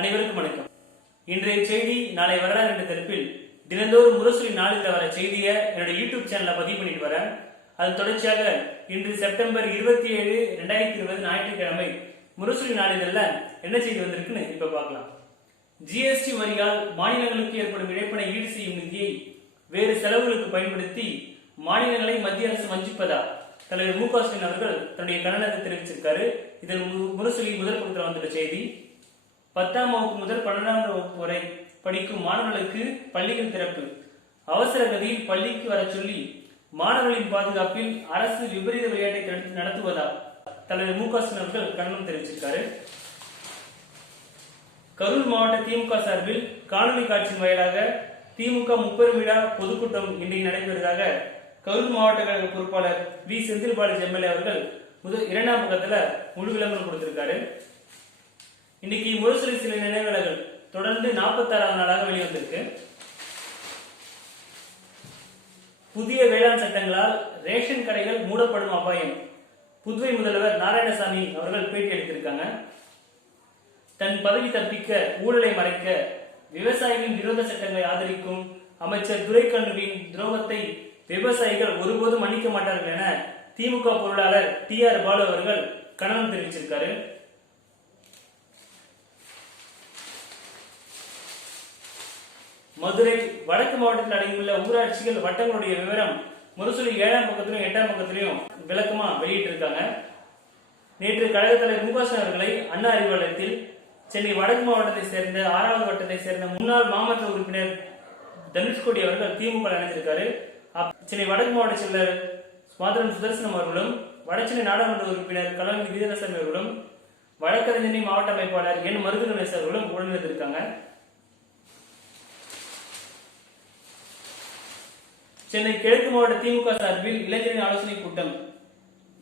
அனைவருக்கும் வணக்கம். இன்றைய செய்தி நாளை வரலாறு என்ற தலைப்பில் தினந்தோறும் முரசொலி நாளில் வர செய்தியை என்னோட யூடியூப் சேனல்ல பதிவு பண்ணிட்டு வரேன். அதன் தொடர்ச்சியாக இன்று செப்டம்பர் இருபத்தி ஏழு ரெண்டாயிரத்தி இருபது ஞாயிற்றுக்கிழமை முரசொலி நாளிதழில் என்ன செய்தி வந்திருக்குன்னு இப்ப பார்க்கலாம். ஜிஎஸ்டி வரியால் மாநிலங்களுக்கு ஏற்படும் இழப்பினை ஈடு செய்யும் நிதியை வேறு செலவுகளுக்கு பயன்படுத்தி மாநிலங்களை மத்திய அரசு வஞ்சிப்பதா? தலைவர் மு க ஸ்டாலின் அவர்கள் தன்னுடைய கண்டனத்தை தெரிவிச்சிருக்காரு. இதன் மு- முரசொலி முதல் பக்கத்தில் வந்துள்ள செய்தி பத்தாம் வகுப்பு முதல் பன்னெண்டாம் வகுப்பு வரை படிக்கும் மாணவர்களுக்கு பள்ளிகள் திறப்பு. அவசர கதியில் பள்ளிக்கு வரச் சொல்லி மாணவர்களின் பாதுகாப்பில் அரசு விபரீத விளையாட்டை நடத்து- நடத்துவதா? தலைவர் மு க ஸ்டாலின் அவர்கள் கண்டனம் தெரிவிச்சிருக்காரு. கரூர் மாவட்ட திமுக சார்பில் காணொலி காட்சி வாயிலாக திமுக முப்பெரும் விழா பொதுக்கூட்டம் இன்றைக்கு நடைபெறுவதாக கரூர் மாவட்ட கழக பொறுப்பாளர் வி செந்தில் பாலாஜி எம்எல்ஏ அவர்கள் முதல் இரண்டாம் பக்கத்துல முழு விளம்பரம் கொடுத்திருக்காரு. இன்னைக்கு முரசொலி சில நினைவுகள் தொடர்ந்து நாற்பத்தாறாவது நாளாக வெளிவந்திருக்கு. புதிய வேளாண் சட்டங்களால் ரேஷன் கடைகள் மூடப்படும் அபாயம். புதுவை முதல்வர் நாராயணசாமி அவர்கள் பேட்டி அளித்திருக்காங்க. தன் பதவி தப்பிக்க ஊழலை மறைக்க விவசாயிகளின் விரோத சட்டங்களை ஆதரிக்கும் அமைச்சர் துரைக்கண்ணுவின் துரோகத்தை விவசாயிகள் ஒருபோதும் மன்னிக்க மாட்டார்கள் என திமுக பொருளாளர் டி ஆர் பாலு அவர்கள் கண்டனம் தெரிவிச்சிருக்காரு. மதுரை வடக்கு மாவட்டத்தில் அடங்கியுள்ள ஊராட்சிகள் வட்டங்களுடைய விவரம் முரசொலி ஏழாம் பக்கத்திலும் எட்டாம் பக்கத்திலையும் விளக்கமா வெளியிட்டிருக்காங்க. நேற்று கழக தலைவர் முகாசன் அவர்களை அண்ணா அறிவாலயத்தில் சென்னை வடக்கு மாவட்டத்தை சேர்ந்த ஆறாவது வட்டத்தை சேர்ந்த முன்னாள் மாமன்ற உறுப்பினர் தனுஷ்கோடி அவர்கள் திமுக இணைந்திருக்காரு. அப்- சென்னை வடக்கு மாவட்ட செயலர் மாதரம் சுதர்சனம் அவர்களும் வடசென்னை நாடாளுமன்ற உறுப்பினர் கலாநிதி வீரசாமி அவர்களும் வழக்கறிஞரணி மாவட்ட அமைப்பாளர் என் மருது கணேசன் அவர்களும் உடனிருந்திருக்காங்க. சென்னை கிழக்கு மாவட்ட திமுக சார்பில் இளைஞரின் ஆலோசனை கூட்டம்.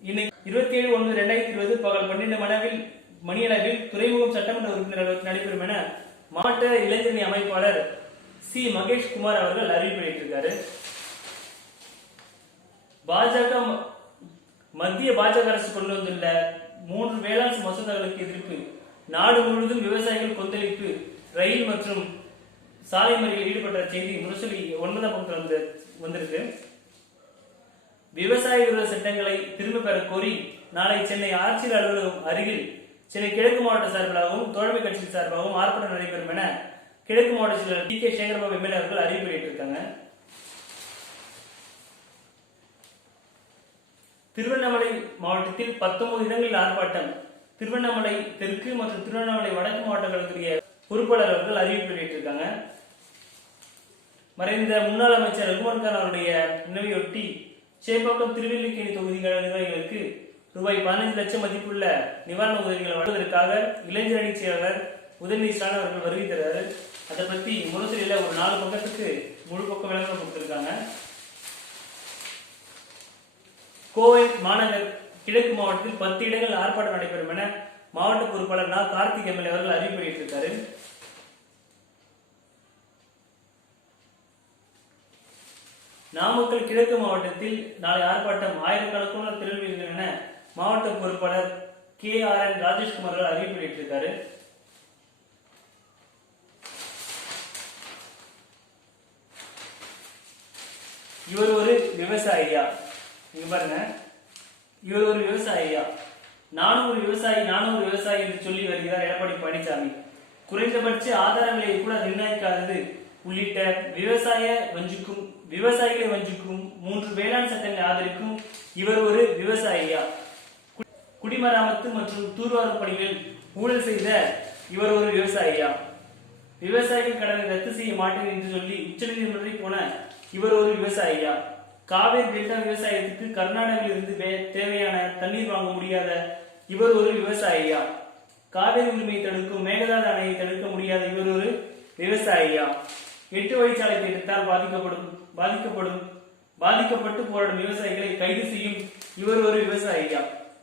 இன்னைக்கு இருபத்தி ஏழு ஒன்பது ரெண்டாயிரத்தி இருபது பகல் பன்னிரண்டு மனவில் மணியளவில் துறைமுகம் சட்டமன்ற உறுப்பினர் அலுவலகத்தில் நடைபெறும் என மாவட்ட இளைஞரணி அமைப்பாளர் சி. மகேஷ் குமார் அவர்கள் அறிவிப்பு வெளியிட்டிருக்காரு. பாஜக ம- மத்திய பாஜக அரசு கொண்டு வந்துள்ள மூன்று வேளாண் மசோதாக்களுக்கு எதிர்ப்பு. நாடு முழுவதும் விவசாயிகள் கொந்தளிப்பு ரயில் மற்றும் சாலை மறியலில் ஈடுபட்ட செய்தி முரசொலி ஒன்பதாம் பக்கத்தில் வந்து வந்திருக்கு. விவசாய விரோத சட்டங்களை திரும்ப பெற கோரி நாளை சென்னை ஆட்சியர் அலுவலகம் அருகில் சென்னை கிழக்கு மாவட்ட சார்பிலாகவும் தோழமை கட்சி சார்பாகவும் ஆர்ப்பாட்டம் நடைபெறும் என கிழக்கு மாவட்ட செயலர் டி கே சேகரபாபு எம்எல்ஏ அவர்கள் அறிவிப்பு வெளியிட்டிருக்காங்க. திருவண்ணாமலை மாவட்டத்தில் 19 இடங்களில் ஆர்ப்பாட்டம் திருவண்ணாமலை தெற்கு மற்றும் திருவண்ணாமலை வடக்கு மாவட்டங்களுக்குரிய பொறுப்பாளர் அவர்கள் அறிவிப்பு வெளியிட்டிருக்காங்க. மறைந்த முன்னாள் அமைச்சர் ரகுமான் கான் அவருடைய நினைவையொட்டி சேப்பாக்கம் திருவல்லிக்கேணி தொகுதிகள் நிர்வாகிகளுக்கு ரூபாய் பதினைந்து லட்சம் மதிப்புள்ள நிவாரண உதவிகளை வழங்குவதற்காக இளைஞர் அணி செயலாளர் உதயநிதி ஸ்டாலின் அவர்கள் வருகை தருவாரு அதை பத்தி முரசொலியில ஒரு நாலு பக்கத்துக்கு முழு பக்கம் விளம்பரம் கொடுத்துருக்காங்க. கோவை மாநகர் கிழக்கு மாவட்டத்தில் பத்து இடங்கள் ஆர்ப்பாட்டம் நடைபெறும் என மாவட்ட பொறுப்பாளர் நா. கார்த்திக் எம்எல்ஏ அவர்கள் அறிவிப்பு வெளியிட்டிருக்காரு. நாமக்கல் கிழக்கு மாவட்டத்தில் நாளை ஆர்ப்பாட்டம் ஆயிரக்கணக்கான திருவிழா என மாவட்ட பொறுப்பாளர் கே ஆர் என் ராஜேஷ்குமார் அவர்கள் அறிவிப்பு வெளியிட்டிருக்காரு. இவர் ஒரு விவசாயியா? இங்க பாருங்க. இவர் ஒரு விவசாயியா? நானும் ஒரு விவசாயி நானும் ஒரு விவசாயி என்று சொல்லி வருகிறார் எடப்பாடி பழனிசாமி. குறைந்தபட்ச ஆதார விலையை கூட நிர்ணயிக்காதது உள்ளிட்ட விவசாய வஞ்சிக்கும் விவசாயிகளை வஞ்சிக்கும் மூன்று வேளாண் சட்டங்களை ஆதரிக்கும் இவர் ஒரு விவசாயியா கு- குடிமராமத்து மற்றும் தூர்வாரும் பணிகளில் ஊழல் செய்த இவர் ஒரு விவசாயியா விவசாயிகள் கடனை ரத்து செய்ய மாட்டேன் என்று சொல்லி உச்சநீதிமன்றத்தை போன இவர் ஒரு விவசாயியா காவேரி டெல்டா விவசாயத்துக்கு கர்நாடகாவில் இருந்து வே- தேவையான தண்ணீர் வாங்க முடியாத இவர் ஒரு விவசாயியா காவேரி உரிமையை தடுக்கும் மேகதாது அணையை தடுக்க முடியாத இவர் ஒரு விவசாயியா எட்டு வழிச்சாலை எடுத்தால் பாதிக்கப்படும் பாதிக்கப்படும் பாதிக்கப்பட்டு போராடும் விவசாயிகளை கைது செய்யும் இவர் ஒரு விவசாயியா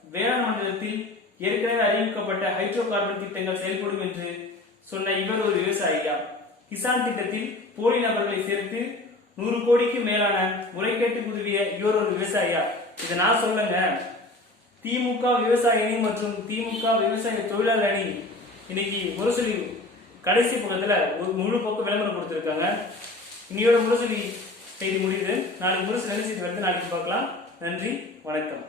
வேளாண் மண்டலத்தில் ஏற்கனவே அறிவிக்கப்பட்ட ஹைட்ரோ கார்பன் திட்டங்கள் செயல்படும் என்று சொன்ன இவர் ஒரு விவசாயியா கிசான் திட்டத்தில் போலி நபர்களை சேர்த்து நூறு கோடிக்கு மேலான முறைகேட்டு உதவிய இவர் ஒரு விவசாயியா இதை நான் சொல்லுங்க. திமுக விவசாய அணி மற்றும் திமுக விவசாய தொழிலாளர் அணி இன்னைக்கு முரசொலி கடைசி பக்கத்தில் ஒரு முழு பக்கம் விளம்பரம் கொடுத்துருக்காங்க. இன்னையோட முரசொலி செய்தி முடியுது. நாளைக்கு முரசு நினைச்சிட்டு வந்து நாளைக்கு பார்க்கலாம். நன்றி வணக்கம்.